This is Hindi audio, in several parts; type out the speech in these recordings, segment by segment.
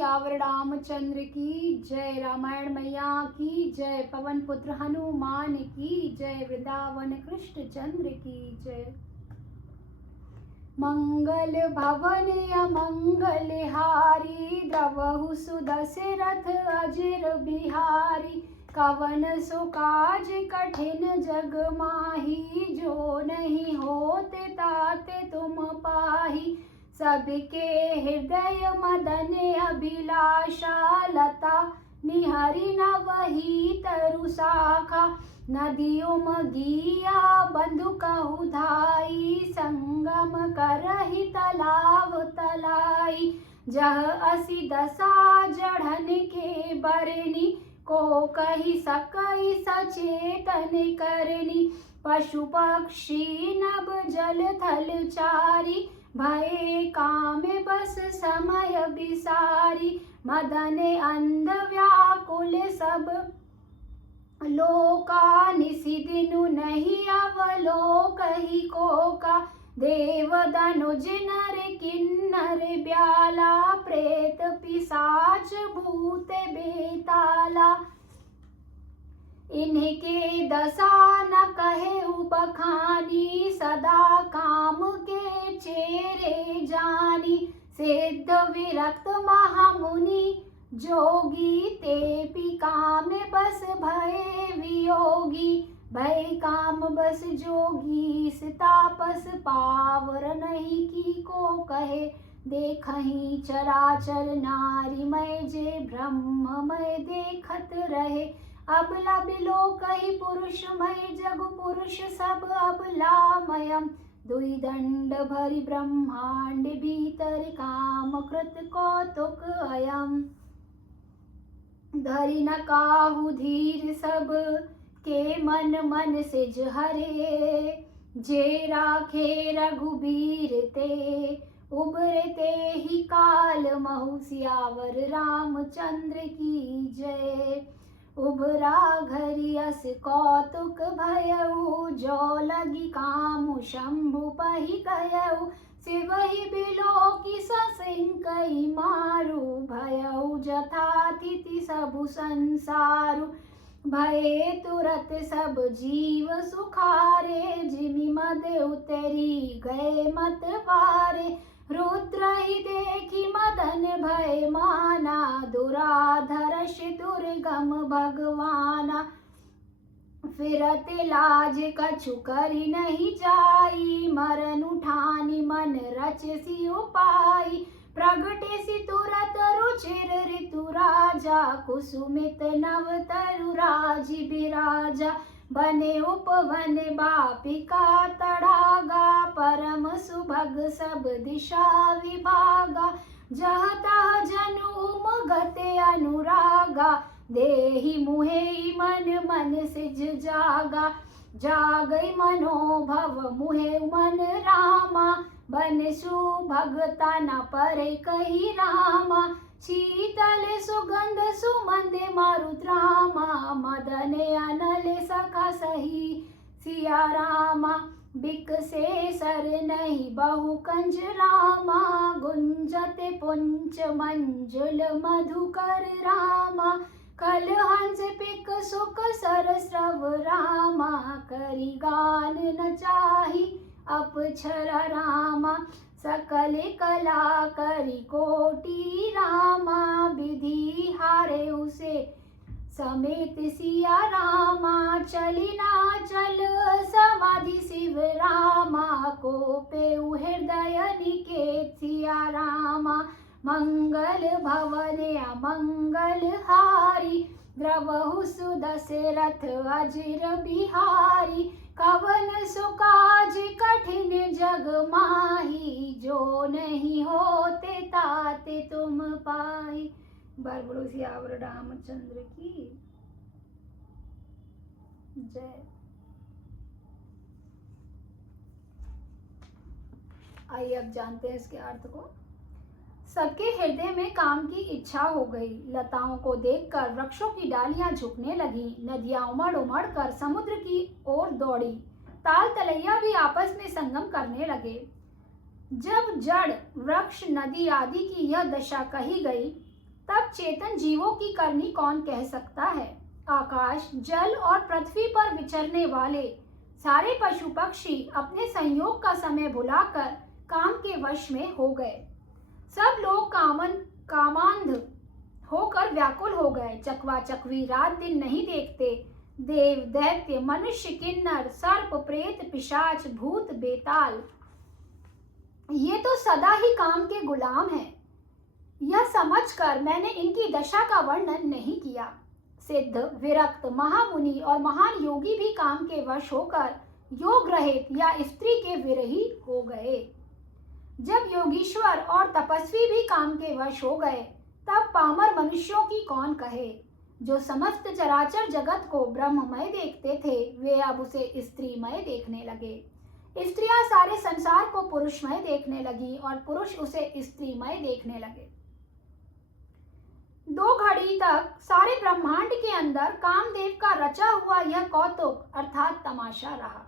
सियावर रामचंद्र की जय। रामायण मैया की जय। पवन पुत्र हनुमान की जय। वृंदावन कृष्ण चंद्र की जय। मंगल भवन अमंगल हारी, द्रवहु सुदशरथ अजिर बिहारी। कवन सो काज कठिन जग माही, जो नहीं होते ताते तुम पाही। सबके हृदय मदन अभिलाषा, लता निहरि न वही तरु शाखा। नदियों मगिया बंधु कहु धाई, संगम करहि तलाव तलाई। जह असी दशा जढ़न के बरनी, को कही सकई सचेतन करनी। पशु पक्षी नभ जल थल चारी, भये काम बस समय बिसारी। मदन अंध व्याकुल सब लोका, निसि दिनु नहीं अवलोकहि कोका। देव दनुज नर किन्नर ब्याला, प्रेत पिशाच भूत बेताला। इनके दशा न कहे बखानी, सदा काम के चेरे जानी। सिद्ध विरक्त महामुनि जोगी, ते पी काम बस भय वियोगी। भय काम बस जोगी, सितापस पावर नहीं की को कहे। देखहि चराचर नारी मय, जे ब्रह्ममय देखत रहे। अबला बिलो कही पुरुषमय, जग पुरुष सब अबलामयम्। दुई दंड भरि ब्रह्मांड भीतर, काम कृत कौतुक अयम्। धरि न काहू धीर सब के मन मन सिज हरे। जे राखे रघुबीर ते, उबरे ते ही काल महु। सियावर रामचंद्र की जय। उबरा घरि अस कौतुक भयउ, जो लगी कामु शंभु पहि गयउ। सिवहि बिलो की ससिंकई मारु, भयउ जथातिथि सबु संसारु। भये तुरत सब जीव सुखारे, जिमि मद उतरी गए मत वारे। रुद्र ही देखी मदन भय माना, दुराधर्ष दुर्गम भगवाना। फिरत लाज कछु करि नहीं जाई, मरन उठानी मन रचसी उपाई। प्रगटे सि तुरत रुचिर ऋतु राजा, कुसुमित नव तरु राजि बिराजा। बने उपवन बापिका तड़ागा, परम सुभग सब दिशा विभागा। जह तह जनु उमगते अनुरागा, देहि मुहे मन मन सिज जागा। जागई मनोभव मुहे मन रामा, बन सुभगता न परे कही रामा। शीतल सुगंध सुमंद मारुत रामा, मदन अनल सखा सही सिया रामा। बिकसे सर नहीं बहु कंज रामा, गुंजते पुंच मंजुल मधुकर रामा। कल हंस पिक सुख सरस्रव रामा, करि गान न चाही अपछरा रामा। सकल कला करि कोटि रामा, विधि हारे उसे समेत सिया रामा। चली ना चल समाधि शिव रामा, को पेउ हृदय निकेत सिया रामा। मंगल भवन अमंगल हारी, द्रवहु सुदशरथ अजिर बिहारी। कवन सो काज कठिन जग माही, जो नहीं होते ताते तुम पाही। बार बोलो सियावर रामचंद्र की जय। आइए अब जानते हैं इसके अर्थ को। सबके हृदय में काम की इच्छा हो गई। लताओं को देखकर वृक्षों की डालियां झुकने लगी। नदियां उमड़ उमड़ कर समुद्र की ओर दौड़ी। ताल तलैया भी आपस में संगम करने लगे। जब जड़ वृक्ष नदी आदि की यह दशा कही गई, तब चेतन जीवों की करनी कौन कह सकता है। आकाश, जल और पृथ्वी पर विचरने वाले सारे पशु पक्षी अपने संयोग का समय भुलाकर काम के वश में हो गए। सब लोग कामांध होकर व्याकुल हो गए। चकवा चकवी रात दिन नहीं देखते। देव, दैत्य, मनुष्य, किन्नर, सर्प, प्रेत, पिशाच, भूत, बेताल, ये तो सदा ही काम के गुलाम हैं। यह समझकर मैंने इनकी दशा का वर्णन नहीं किया। सिद्ध, विरक्त, महामुनि और महान योगी भी काम के वश होकर योग रहित या स्त्री के विरही हो गए। जब योगीश्वर और तपस्वी भी काम के वश हो गए, तब पामर मनुष्यों की कौन कहे। जो समस्त चराचर जगत को ब्रह्ममय देखते थे, वे अब उसे स्त्रीमय देखने लगे। स्त्रियां सारे संसार को पुरुषमय देखने लगी और पुरुष उसे स्त्रीमय देखने लगे। 2 घड़ी तक सारे ब्रह्मांड के अंदर कामदेव का रचा हुआ यह कौतुक अर्थात तमाशा रहा।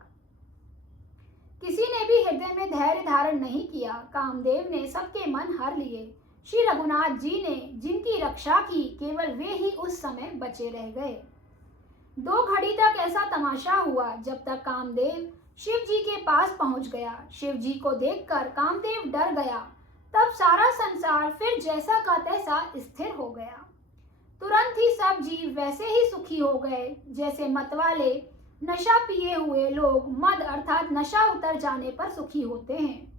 किसी ने भी हृदय में धैर्य धारण नहीं किया। कामदेव ने सबके मन हर लिए। श्री रघुनाथ जी ने जिनकी रक्षा की, केवल वे ही उस समय बचे रह गए। 2 घड़ी तक ऐसा तमाशा हुआ जब तक कामदेव शिव जी के पास पहुंच गया। शिव जी को देखकर कामदेव डर गया। तब सारा संसार फिर जैसा का तैसा स्थिर हो गया। तुरंत ही सब जीव वैसे ही सुखी हो गए जैसे मतवाले नशा पिए हुए लोग मद अर्थात नशा उतर जाने पर सुखी होते हैं।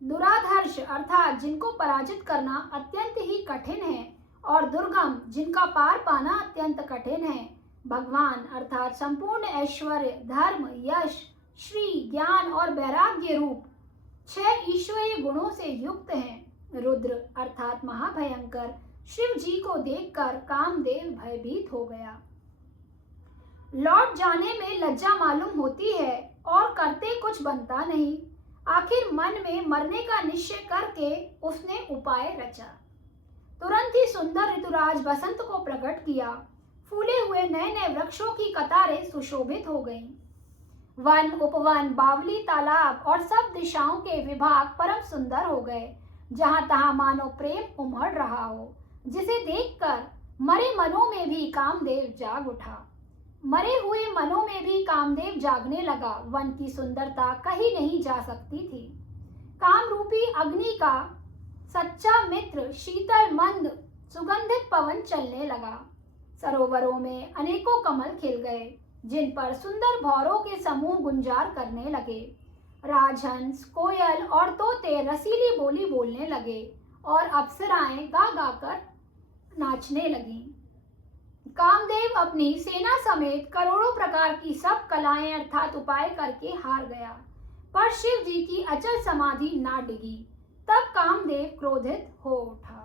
दुराधर्ष अर्थात जिनको पराजित करना अत्यंत ही कठिन है और दुर्गम जिनका पार पाना अत्यंत कठिन है, भगवान अर्थात संपूर्ण ऐश्वर्य, धर्म, यश, श्री, ज्ञान और वैराग्य रूप 6 ईश्वरीय गुणों से युक्त हैं। रुद्र अर्थात महाभयंकर शिव जी को देखकर कामदेव भयभीत हो गया। लौट जाने में लज्जा मालूम होती है और करते कुछ बनता नहीं। आखिर मन में मरने का निश्चय करके उसने उपाय रचा। तुरंत ही सुंदर ऋतुराज बसंत को प्रकट किया। फूले हुए नए नए वृक्षों की कतारें सुशोभित हो गईं। वन, उपवन, बावली, तालाब और सब दिशाओं के विभाग परम सुंदर हो गए। जहां तहां मानो प्रेम उमड़ रहा हो, जिसे देखकर मरे मनों में भी कामदेव जाग उठा। मरे हुए मनों में भी कामदेव जागने लगा। वन की सुंदरता कहीं नहीं जा सकती थी। काम रूपी अग्नि का सच्चा मित्र शीतल मंद सुगंधित पवन चलने लगा। सरोवरों में अनेकों कमल खिल गए, जिन पर सुंदर भौरों के समूह गुंजार करने लगे। राजहंस, कोयल और तोते रसीली बोली बोलने लगे और अप्सराएं गा गाकर नाचने लगीं। कामदेव अपनी सेना समेत करोड़ों प्रकार की सब कलाएं अर्थात उपाय करके हार गया, पर शिव जी की अचल समाधि ना डिगी। तब कामदेव क्रोधित हो उठा।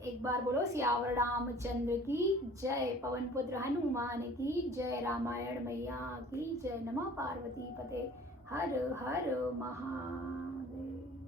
एक बार बोलो सियावर रामचंद्र की जय। पवन पुत्र हनुमान की जय। रामायण मैया की जय। नमः पार्वती पते हर हर महादेव।